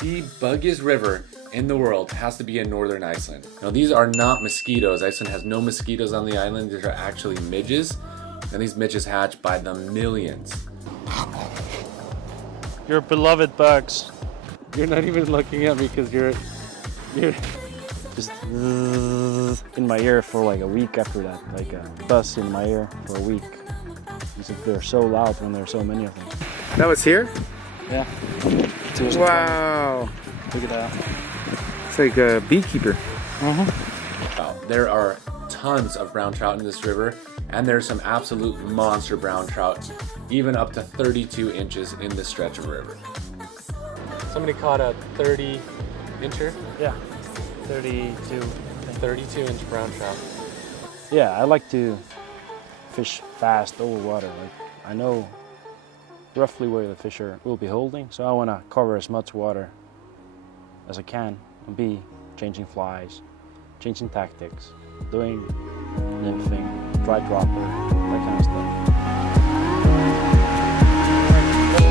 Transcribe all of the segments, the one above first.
The buggiest river in the world has to be in northern Iceland. Now these are not mosquitoes. Iceland has no mosquitoes on the island. These are actually midges. And these midges hatch by the millions. Your beloved bugs. You're not even looking at me because you're Just in my ear for like a week after that. Like a buzz in my ear for a week. Because they're so loud when there are so many of them. That was here? Yeah. Wow. Look at that. It's like a beekeeper. Wow. There are tons of brown trout in this river, and there's some absolute monster brown trout, even up to 32 inches in this stretch of river. Somebody caught a 30-incher? Yeah. 32. 32-inch brown trout. Yeah, I like to fish fast over water. Like I know roughly where the fish will be holding, so I want to cover as much water as I can and be changing flies, changing tactics, doing nymphing, dry dropper, that kind of stuff.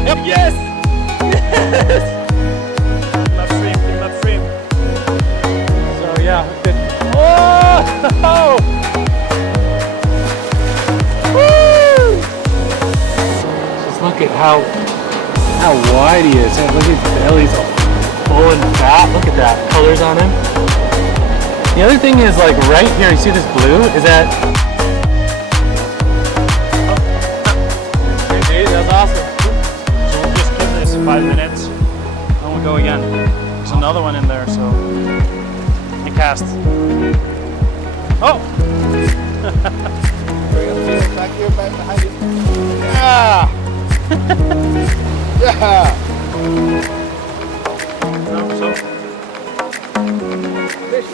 Yep. Yes! Yes! Left stream. So yeah, good. Oh! Look at how wide he is. Look at his belly's all full and fat. Look at that, colors on him. The other thing is like right here, you see this blue? Is that... Hey dude, that's awesome. So we'll just keep this 5 minutes and we'll go again. There's another one in there, so I cast. Oh! Back here, back behind you. Yeah! Yeah! Fish.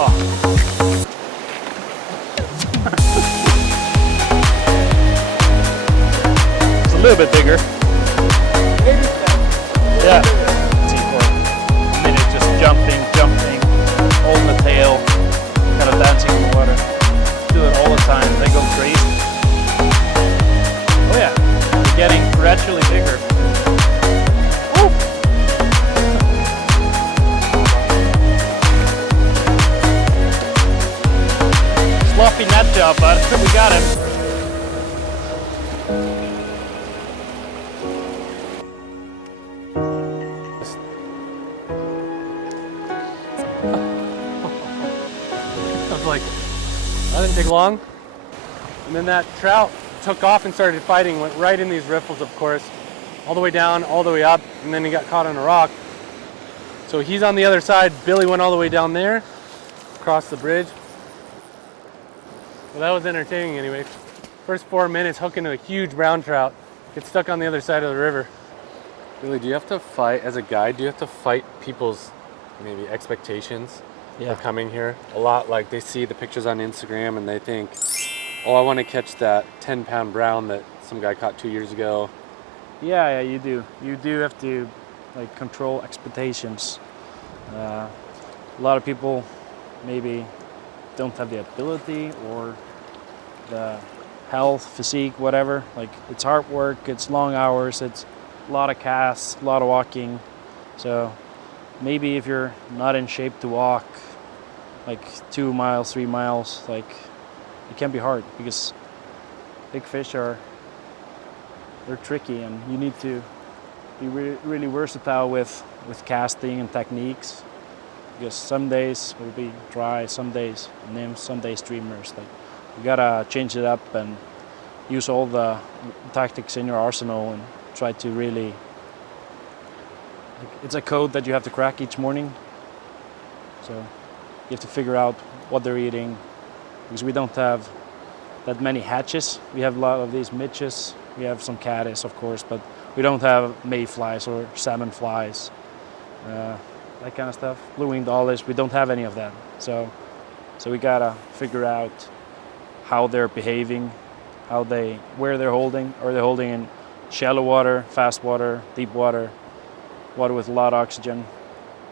Oh. It's a little bit bigger. Yeah. See for a minute just jumping, holding the tail, kind of dancing in the water. Do it all the time, they go crazy. Oh yeah, they're getting gradually bigger. Woo! Sloppy net job, bud. We got him. Like, that didn't take long. And then that trout took off and started fighting, went right in these riffles, of course, all the way down, all the way up, and then he got caught on a rock. So he's on the other side. Billy went all the way down there, across the bridge. Well, that was entertaining anyway. First 4 minutes, hooking to a huge brown trout. Gets stuck on the other side of the river. Billy, do you have to fight, as a guide, do you have to fight people's maybe expectations? Yeah. For coming here a lot, like they see the pictures on Instagram and they think, oh, I want to catch that 10-pound brown that some guy caught 2 years ago. Yeah, you do. You do have to like control expectations. A lot of people maybe don't have the ability or the health, physique, whatever. Like it's hard work, it's long hours, it's a lot of casts, a lot of walking. So maybe if you're not in shape to walk like 2 miles, 3 miles, like it can be hard because big fish they're tricky and you need to be really versatile with casting and techniques because some days will be dry, some days nymphs, some days streamers. Like you gotta change it up and use all the tactics in your arsenal and try to really. It's a code that you have to crack each morning. So you have to figure out what they're eating because we don't have that many hatches. We have a lot of these midges. We have some caddis, of course, but we don't have mayflies or salmon flies, that kind of stuff. Blue-winged olives, we don't have any of that. So we gotta figure out how they're behaving, where they're holding. Are they holding in shallow water, fast water, deep water? Water with a lot of oxygen.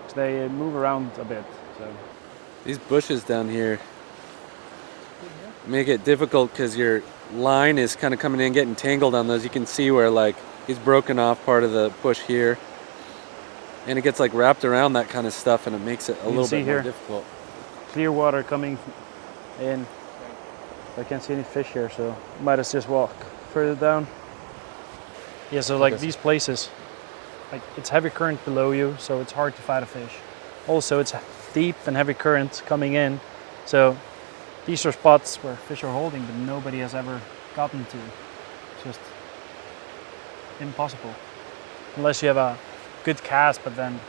So they move around a bit. So These bushes down here make it difficult because your line is kind of coming in, getting tangled on those. You can see where like he's broken off part of the bush here, and it gets like wrapped around that kind of stuff, and it makes it a little bit more difficult. Clear water coming in. I can't see any fish here, so might as just walk further down. Yeah, so like these places, like it's heavy current below you, so it's hard to fight a fish. Also, it's deep and heavy current coming in, so these are spots where fish are holding, but nobody has ever gotten to. It's just impossible. Unless you have a good cast, but then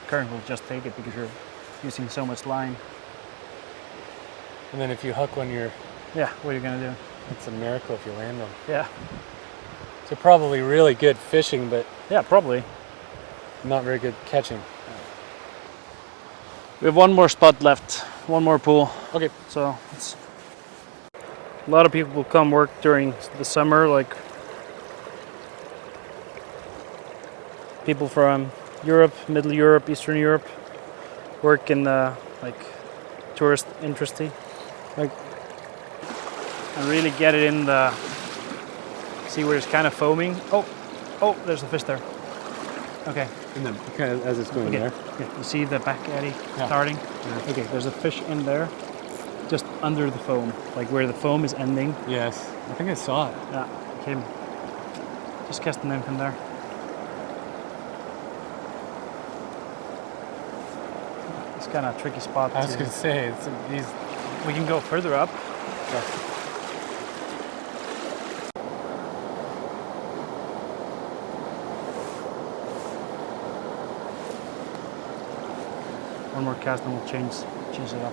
the current will just take it because you're using so much line. And then if you hook when you're... Yeah, what are you gonna do? It's a miracle if you land them. Yeah. So probably really good fishing, but... Yeah, probably. Not very good catching. We have one more spot left, one more pool. Okay. So it's a lot of people will come work during the summer, like people from Europe, Middle Europe, Eastern Europe, work in the like tourist industry, like, and really get it in the. See where it's kind of foaming. Oh, there's a fish there. Okay. And then kind of as it's going there. Okay. You see the back eddy starting? Yeah. Okay, there's a fish in there, just under the foam, like where the foam is ending. Yes, I think I saw it. Yeah, okay. Just casting them from there. It's kind of a tricky spot. I was going to say, we can go further up. Yes. One more cast and we'll change it up.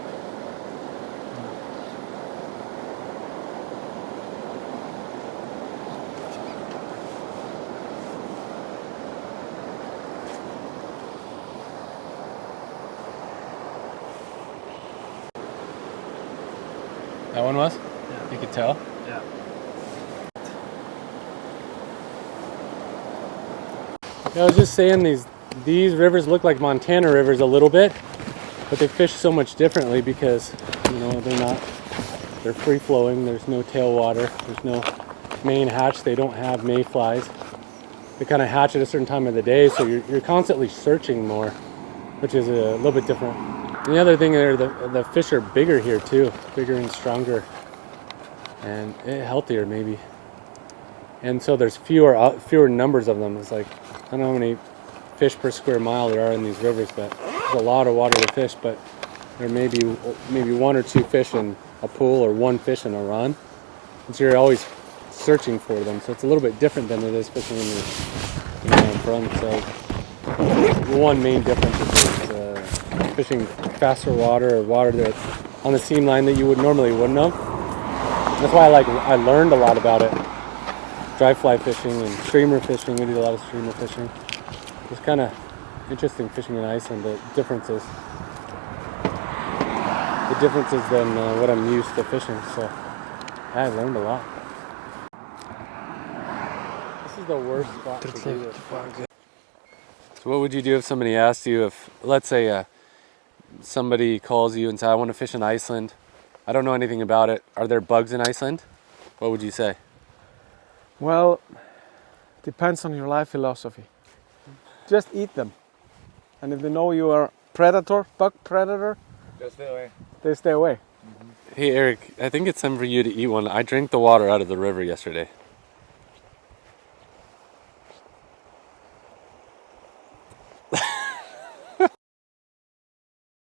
That one was? Yeah. You could tell? Yeah. I was just saying these rivers look like Montana rivers a little bit, but they fish so much differently because, you know, they're free flowing, there's no tailwater, there's no main hatch, they don't have mayflies. They kind of hatch at a certain time of the day, so you're constantly searching more, which is a little bit different. And the other thing there, the fish are bigger here too, bigger and stronger, and healthier maybe. And so there's fewer numbers of them. It's like, I don't know how many fish per square mile there are in these rivers, but there's a lot of water to fish, but there may be maybe one or two fish in a pool or one fish in a run. And so you're always searching for them. So it's a little bit different than it is fishing in the front. So one main difference is fishing faster water or water that on the seam line that you normally wouldn't have. That's why I learned a lot about it. Dry fly fishing and streamer fishing. We did a lot of streamer fishing. It's kind of interesting fishing in Iceland, the differences than what I'm used to fishing. So I learned a lot. This is the worst spot to do this. So what would you do if somebody asked you if, let's say, somebody calls you and says, I want to fish in Iceland. I don't know anything about it. Are there bugs in Iceland? What would you say? Well, depends on your life philosophy. Just eat them. And if they know you are predator, bug predator, Just stay away. they stay away. Hey Eric, I think it's time for you to eat one. I drank the water out of the river yesterday.